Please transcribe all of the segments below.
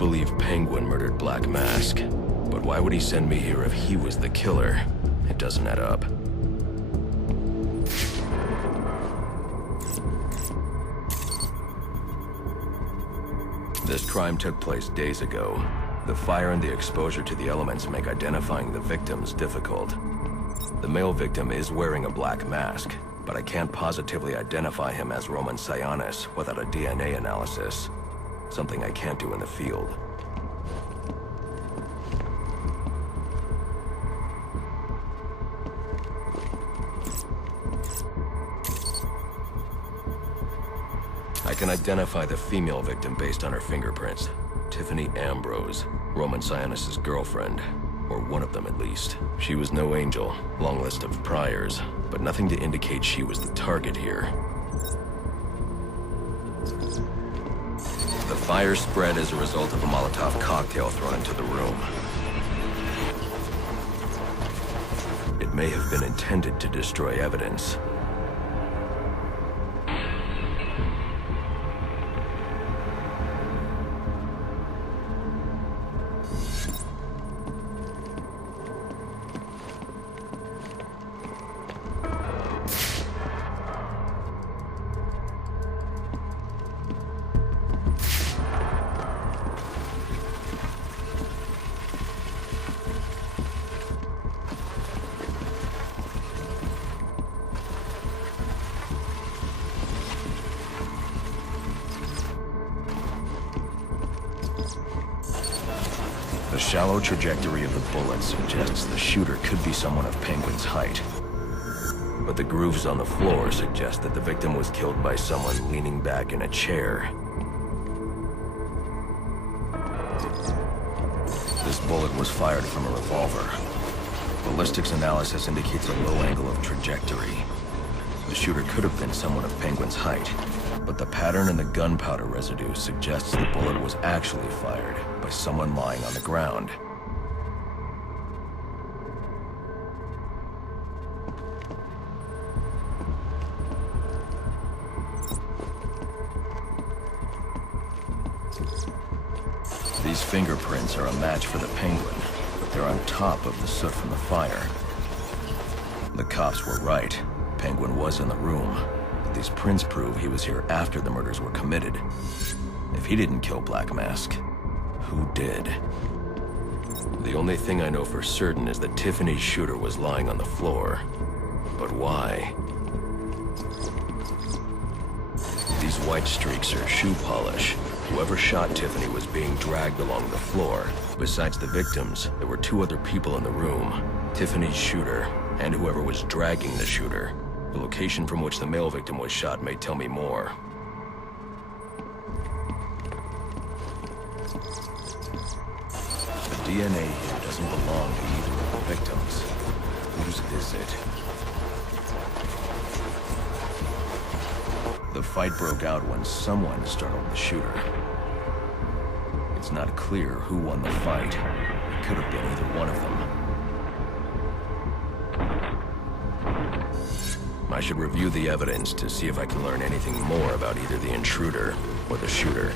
believe Penguin murdered Black Mask, but why would he send me here if he was the killer? It doesn't add up. This crime took place days ago. The fire and the exposure to the elements make identifying the victims difficult. The male victim is wearing a black mask, but I can't positively identify him as Roman Sionis without a DNA analysis. Something I can't do in the field. I can identify the female victim based on her fingerprints. Tiffany Ambrose, Roman Sionis' girlfriend. Or one of them at least. She was no angel, long list of priors, but nothing to indicate she was the target here. The fire spread as a result of a Molotov cocktail thrown into the room. It may have been intended to destroy evidence. The shallow trajectory of the bullet suggests the shooter could be someone of Penguin's height. But the grooves on the floor suggest that the victim was killed by someone leaning back in a chair. This bullet was fired from a revolver. Ballistics analysis indicates a low angle of trajectory. The shooter could have been someone of Penguin's height, but the pattern in the gunpowder residue suggests the bullet was actually fired by someone lying on the ground. These fingerprints are a match for the Penguin, but they're on top of the soot from the fire. The cops were right. Penguin was in the room, but these prints prove he was here after the murders were committed. If he didn't kill Black Mask, who did? The only thing I know for certain is that Tiffany's shooter was lying on the floor. But why? These white streaks are shoe polish. Whoever shot Tiffany was being dragged along the floor. Besides the victims, there were two other people in the room. Tiffany's shooter, and whoever was dragging the shooter. The location from which the male victim was shot may tell me more. The DNA here doesn't belong to either of the victims. Whose is it? The fight broke out when someone startled the shooter. It's not clear who won the fight. It could have been either one of them. I should review the evidence to see if I can learn anything more about either the intruder or the shooter.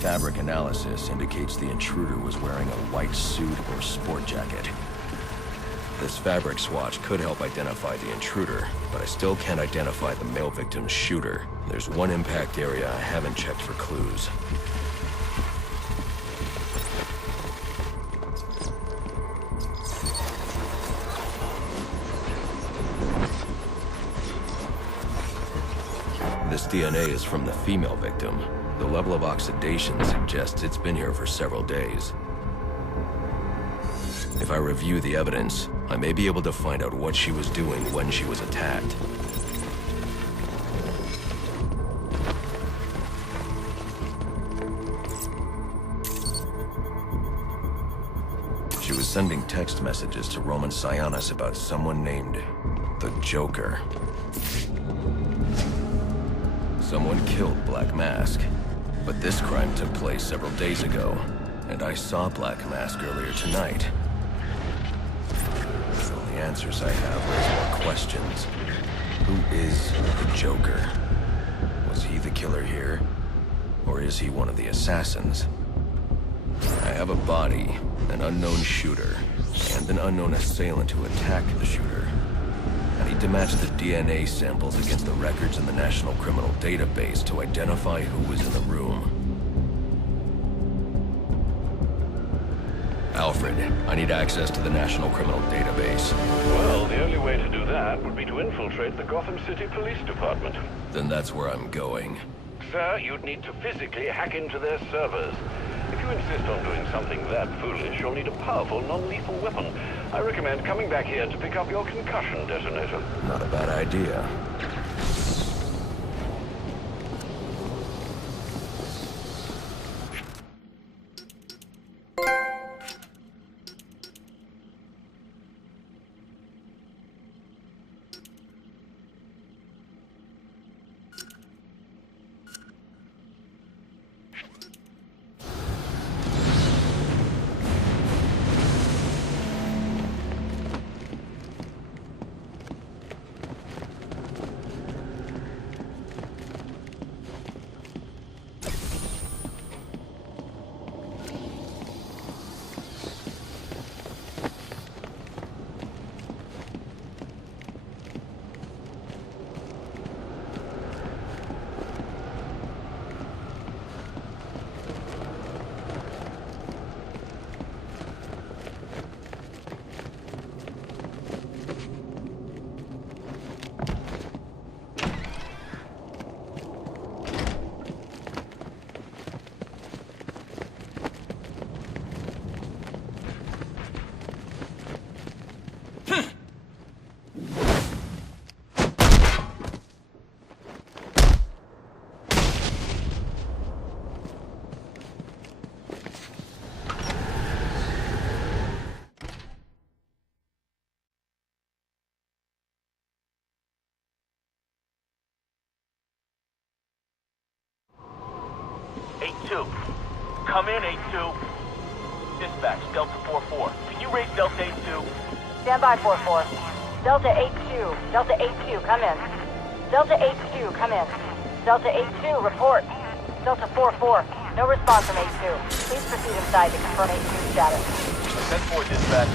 Fabric analysis indicates the intruder was wearing a white suit or sport jacket. This fabric swatch could help identify the intruder, but I still can't identify the male victim's shooter. There's one impact area I haven't checked for clues. This DNA is from the female victim. The level of oxidation suggests it's been here for several days. If I review the evidence, I may be able to find out what she was doing when she was attacked. She was sending text messages to Roman Sionis about someone named the Joker. Someone killed Black Mask, But this crime took place several days ago, and I saw Black Mask earlier tonight. So the answers I have raise more questions. Who is the Joker? Was he the killer here? Or is he one of the assassins? I have a body, an unknown shooter, and an unknown assailant who attacked the shooter. I need to match the DNA samples against the records in the National Criminal Database to identify who was in the room. Alfred, I need access to the National Criminal Database. Well, the only way to do that would be to infiltrate the Gotham City Police Department. Then that's where I'm going. Sir, you'd need to physically hack into their servers. If you insist on doing something that foolish, you'll need a powerful, non-lethal weapon. I recommend coming back here to pick up your concussion detonator. Not a bad idea. Come in, 8-2. Dispatch, Delta 4-4. Can you raise Delta 8-2? Stand by, 4-4. Delta 8-2. Delta 8-2, come in. Delta 8-2, come in. Delta 8-2, report. Delta 4-4, no response from 8-2. Please proceed inside to confirm 8-2 status. 10-4, dispatch.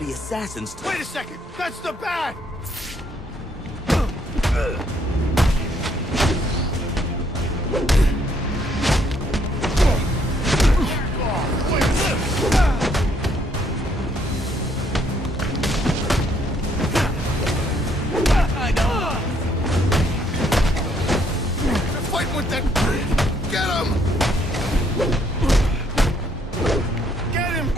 Assassins. Wait a second! That's the bat! I know! Fight with that! Get him! Get him!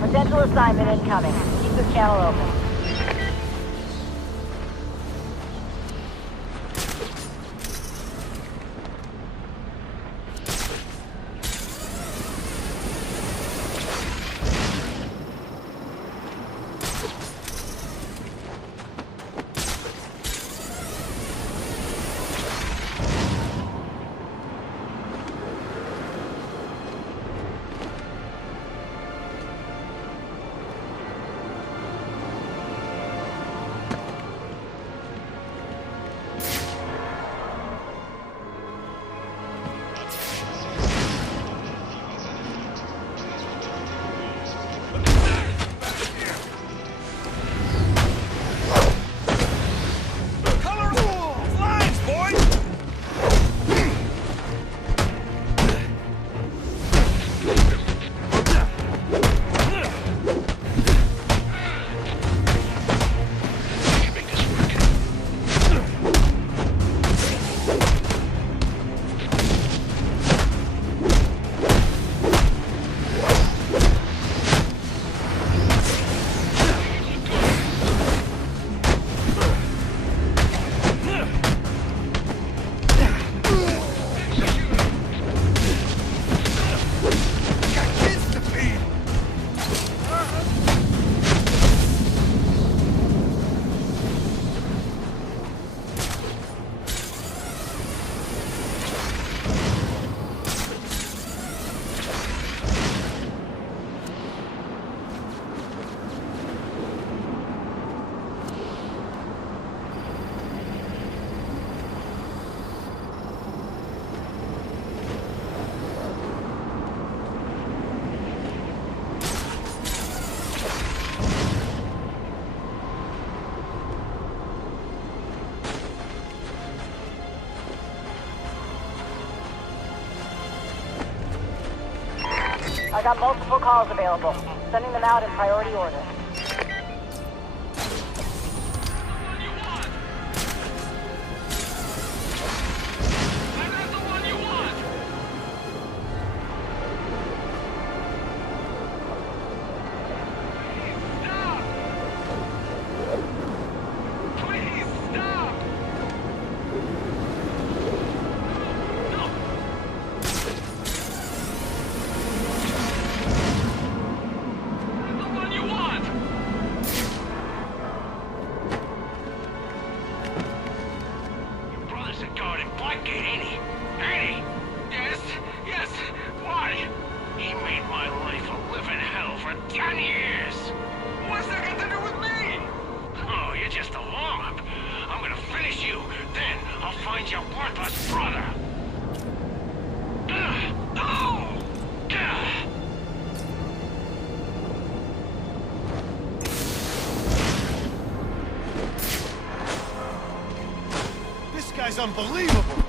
Potential assignment incoming. Keep the channel open. I got multiple calls available. Sending them out in priority order. This guy's unbelievable!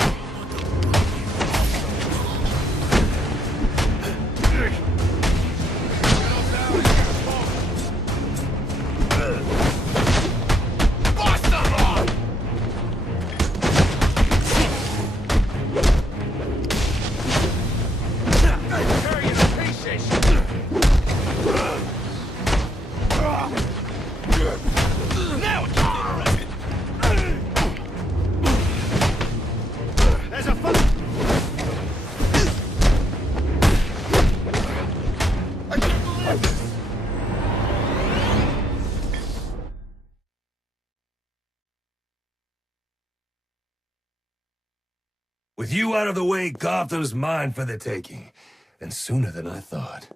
With you out of the way, Gotham's mine for the taking. And sooner than I thought.